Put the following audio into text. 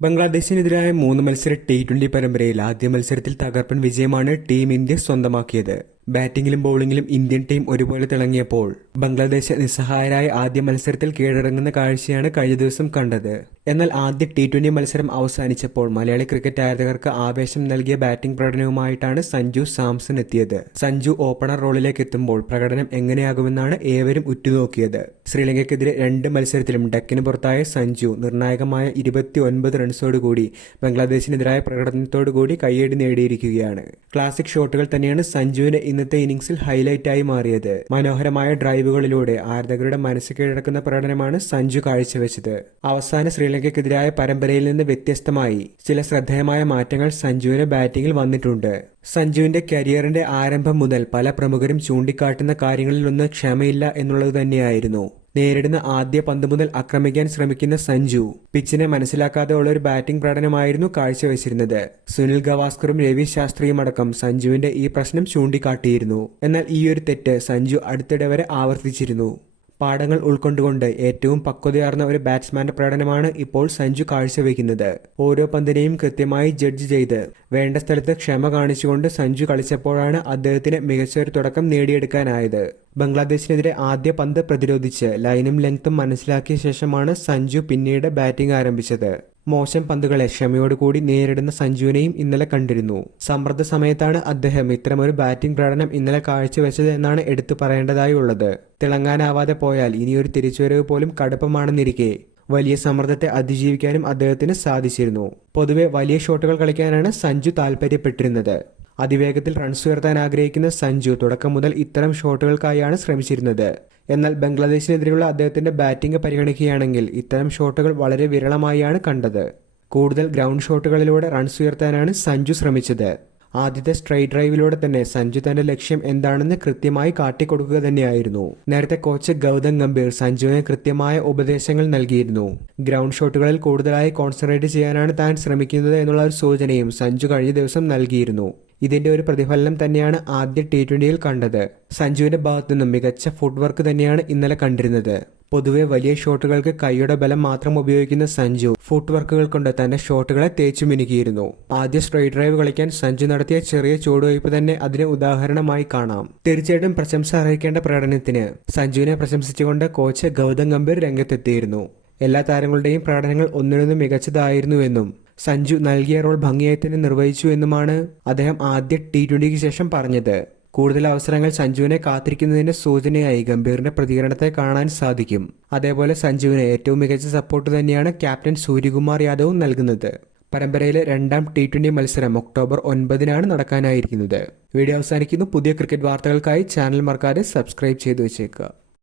ബംഗ്ലാദേശിനെതിരായ മൂന്ന് മത്സര T twenty പരമ്പരയിൽ ആദ്യ മത്സരത്തിൽ തകർപ്പൻ വിജയമാണ് ടീം ഇന്ത്യ സ്വന്തമാക്കിയത്. ബാറ്റിംഗിലും ബൌളിംഗിലും ഇന്ത്യൻ ടീം ഒരുപോലെ തിളങ്ങിയപ്പോൾ ബംഗ്ലാദേശ് നിസ്സഹായരായ ആദ്യ മത്സരത്തിൽ കീഴടങ്ങുന്ന കാഴ്ചയാണ് കഴിഞ്ഞ ദിവസം കണ്ടത്. എന്നാൽ ആദ്യ ടി ട്വന്റി മത്സരം അവസാനിച്ചപ്പോൾ മലയാളി ക്രിക്കറ്റ് ആരാധകർക്ക് ആവേശം നൽകിയ ബാറ്റിംഗ് പ്രകടനവുമായിട്ടാണ് സഞ്ജു സാംസൺ എത്തിയത്. സഞ്ജു ഓപ്പണർ റോളിലേക്ക് എത്തുമ്പോൾ പ്രകടനം എങ്ങനെയാകുമെന്നാണ് ഏവരും ഉറ്റുനോക്കിയത്. ശ്രീലങ്കയ്ക്കെതിരെ രണ്ട് മത്സരത്തിലും ഡക്കിന് പുറത്തായ സഞ്ജു നിർണായകമായ ഇരുപത്തി ഒൻപത് റൺസോടുകൂടി ബംഗ്ലാദേശിനെതിരായ പ്രകടനത്തോടുകൂടി കയ്യടി നേടിയിരിക്കുകയാണ്. ക്ലാസിക് ഷോട്ടുകൾ തന്നെയാണ് സഞ്ജുവിന് ഇന്നത്തെ ഇന്നിംഗ്സിൽ ഹൈലൈറ്റായി മാറിയത്. മനോഹരമായ ഡ്രൈവുകളിലൂടെ ആരാധകരുടെ മനസ്സ് കീഴടക്കുന്ന പ്രകടനമാണ് സഞ്ജു കാഴ്ചവെച്ചത്. അവസാന ശ്രീലങ്കയ്ക്കെതിരായ പരമ്പരയിൽ നിന്ന് വ്യത്യസ്തമായി ചില ശ്രദ്ധേയമായ മാറ്റങ്ങൾ സഞ്ജുവിന്റെ ബാറ്റിംഗിൽ വന്നിട്ടുണ്ട്. സഞ്ജുവിന്റെ കരിയറിന്റെ ആരംഭം മുതൽ പല പ്രമുഖരും ചൂണ്ടിക്കാട്ടുന്ന കാര്യങ്ങളിലൊന്ന് ക്ഷമയില്ല എന്നുള്ളത് തന്നെയായിരുന്നു. നേരിടുന്ന ആദ്യ പന്ത് മുതൽ ആക്രമിക്കാൻ ശ്രമിക്കുന്ന സഞ്ജു പിച്ചിനെ മനസ്സിലാക്കാതെ ഉള്ള ഒരു ബാറ്റിംഗ് പ്രകടനമായിരുന്നു കാഴ്ചവെച്ചിരുന്നത്. സുനിൽ ഗവാസ്കറും രവി ശാസ്ത്രിയും അടക്കം സഞ്ജുവിന്റെ ഈ പ്രശ്നം ചൂണ്ടിക്കാട്ടിയിരുന്നു. എന്നാൽ ഈ ഒരു തെറ്റ് സഞ്ജു അടുത്തിടെ വരെ ആവർത്തിച്ചിരുന്നു. പാഠങ്ങൾ ഉൾക്കൊണ്ടുകൊണ്ട് ഏറ്റവും പക്വതയാർന്ന ഒരു ബാറ്റ്സ്മാന്റെ പ്രകടനമാണ് ഇപ്പോൾ സഞ്ജു കാഴ്ചവെക്കുന്നത്. ഓരോ പന്തിനെയും കൃത്യമായി ജഡ്ജ് ചെയ്ത് വേണ്ട സ്ഥലത്ത് ക്ഷമ കാണിച്ചുകൊണ്ട് സഞ്ജു കളിച്ചപ്പോഴാണ് അദ്ദേഹത്തിന് മികച്ച ഒരു തുടക്കം നേടിയെടുക്കാനായത്. ബംഗ്ലാദേശിനെതിരെ ആദ്യ പന്ത് പ്രതിരോധിച്ച് ലൈനും ലെങ്ത്തും മനസ്സിലാക്കിയ ശേഷമാണ് സഞ്ജു പിന്നീട് ബാറ്റിംഗ് ആരംഭിച്ചത്. മോശം പന്തുകളെ ക്ഷമയോടുകൂടി നേരിടുന്ന സഞ്ജുവിനെയും ഇന്നലെ കണ്ടിരുന്നു. സമ്മർദ്ദ സമയത്താണ് അദ്ദേഹം ഇത്തരമൊരു ബാറ്റിംഗ് പ്രകടനം ഇന്നലെ കാഴ്ചവെച്ചത് എന്നാണ് എടുത്തു പറയേണ്ടതായി ഉള്ളത് തിളങ്ങാനാവാതെ പോയാൽ ഇനിയൊരു തിരിച്ചുവരവ് പോലും കടുപ്പമാണെന്നിരിക്കെ വലിയ സമ്മർദ്ദത്തെ അതിജീവിക്കാനും അദ്ദേഹത്തിന് സാധിച്ചിരുന്നു. പൊതുവെ വലിയ ഷോട്ടുകൾ കളിക്കാനാണ് സഞ്ജു താൽപര്യപ്പെട്ടിരുന്നത്. അതിവേഗത്തിൽ റൺസ് ഉയർത്താൻ ആഗ്രഹിക്കുന്ന സഞ്ജു തുടക്കം മുതൽ ഇത്തരം ഷോട്ടുകൾക്കായാണ് ശ്രമിച്ചിരുന്നത്. എന്നാൽ ബംഗ്ലാദേശിനെതിരെയുള്ള അദ്ദേഹത്തിന്റെ ബാറ്റിംഗ് പരിഗണിക്കുകയാണെങ്കിൽ ഇത്തരം ഷോട്ടുകൾ വളരെ വിരളമായാണ് കണ്ടത്. കൂടുതൽ ഗ്രൗണ്ട് ഷോട്ടുകളിലൂടെ റൺസ് ഉയർത്താനാണ് സഞ്ജു ശ്രമിച്ചത്. ആദ്യത്തെ സ്ട്രൈറ്റ് ഡ്രൈവിലൂടെ തന്നെ സഞ്ജു തന്റെ ലക്ഷ്യം എന്താണെന്ന് കൃത്യമായി കാട്ടിക്കൊടുക്കുക തന്നെയായിരുന്നു. നേരത്തെ കോച്ച് ഗൗതം ഗംഭീർ സഞ്ജുവിന് കൃത്യമായ ഉപദേശങ്ങൾ നൽകിയിരുന്നു. ഗ്രൗണ്ട് ഷോട്ടുകളിൽ കൂടുതലായി കോൺസെൻട്രേറ്റ് ചെയ്യാനാണ് താൻ ശ്രമിക്കുന്നത് എന്നുള്ള ഒരു സൂചനയും സഞ്ജു കഴിഞ്ഞ ദിവസം നൽകിയിരുന്നു. ഇതിന്റെ ഒരു പ്രതിഫലനം തന്നെയാണ് ആദ്യ ടി ട്വന്റിയിൽ കണ്ടത്. സഞ്ജുവിന്റെ ഭാഗത്തു നിന്നും മികച്ച ഫുട് വർക്ക് തന്നെയാണ് ഇന്നലെ കണ്ടിരുന്നത്. പൊതുവെ വലിയ ഷോട്ടുകൾക്ക് കൈയുടെ ബലം മാത്രം ഉപയോഗിക്കുന്ന സഞ്ജു ഫുട് വർക്കുകൾ കൊണ്ട് തന്റെ ഷോട്ടുകളെ തേച്ചു മിനുക്കിയിരുന്നു. ആദ്യ സ്ട്രൈറ്റ് ഡ്രൈവ് കളിക്കാൻ സഞ്ജു നടത്തിയ ചെറിയ ചുവടുവയ്പ് തന്നെ അതിന് ഉദാഹരണമായി കാണാം. തീർച്ചയായിട്ടും പ്രശംസ അർഹിക്കേണ്ട പ്രകടനത്തിന് സഞ്ജുവിനെ പ്രശംസിച്ചുകൊണ്ട് കോച്ച് ഗൗതം ഗംഭീർ രംഗത്തെത്തിയിരുന്നു. എല്ലാ താരങ്ങളുടെയും പ്രകടനങ്ങൾ ഒന്നിനൊന്ന് മികച്ചതായിരുന്നുവെന്നും സഞ്ജു നൽകിയ റോൾ ഭംഗിയായി തന്നെ നിർവഹിച്ചു എന്നുമാണ് അദ്ദേഹം ആദ്യ ടി ട്വന്റിക്ക് ശേഷം പറഞ്ഞത്. കൂടുതൽ അവസരങ്ങൾ സഞ്ജുവിനെ കാത്തിരിക്കുന്നതിന്റെ സൂചനയായി ഗംഭീറിന്റെ പ്രതികരണത്തെ കാണാൻ സാധിക്കും. അതേപോലെ സഞ്ജുവിന് ഏറ്റവും മികച്ച സപ്പോർട്ട് തന്നെയാണ് ക്യാപ്റ്റൻ സൂര്യകുമാർ യാദവും നൽകുന്നത്. പരമ്പരയിലെ രണ്ടാം ടി ട്വന്റി മത്സരം ഒക്ടോബർ ഒൻപതിനാണ് നടക്കാനായിരിക്കുന്നത്. വീഡിയോ അവസാനിക്കുന്നു. പുതിയ ക്രിക്കറ്റ് വാർത്തകൾക്കായി ചാനൽ മറക്കാതെ സബ്സ്ക്രൈബ് ചെയ്തു വെച്ചേക്കുക.